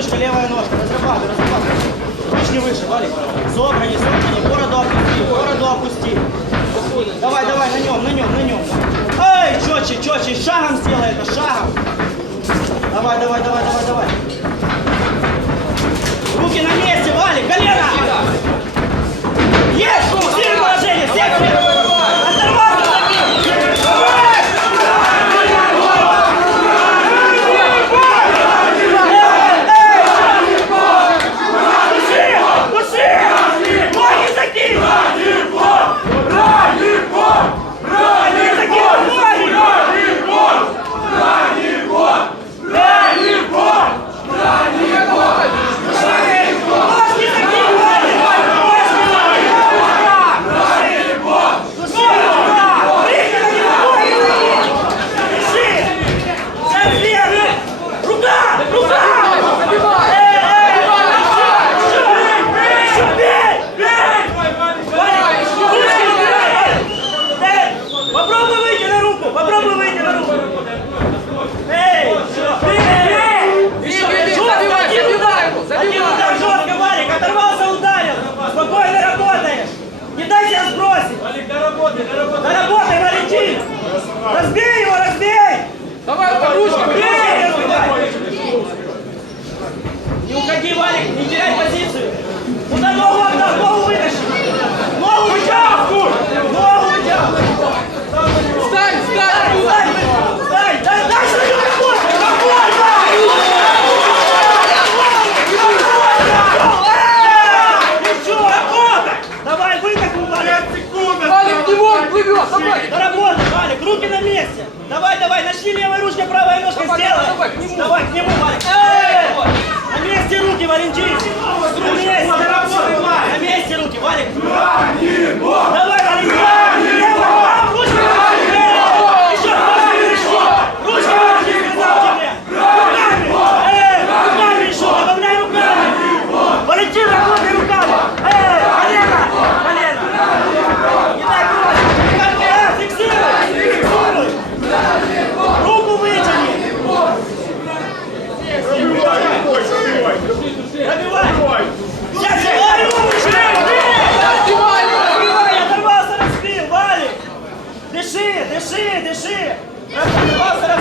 вышка, левая ножка. Разрабатывай, разрабатывай. Лишний выше, Валик. Собрани, собрани. Бороду опусти, бороду опусти. Давай, давай, на нем, на нем, на нем. Эй, четче, четче. Шагом сделай это, шагом. Давай, давай, давай. руку, попробуй выйти на руку. Эй! До работы, Валик, руки на месте. Давай, давай, начни левой ручкой, правой ножкой сделай. Давай, давай. Держи, держи! Раз,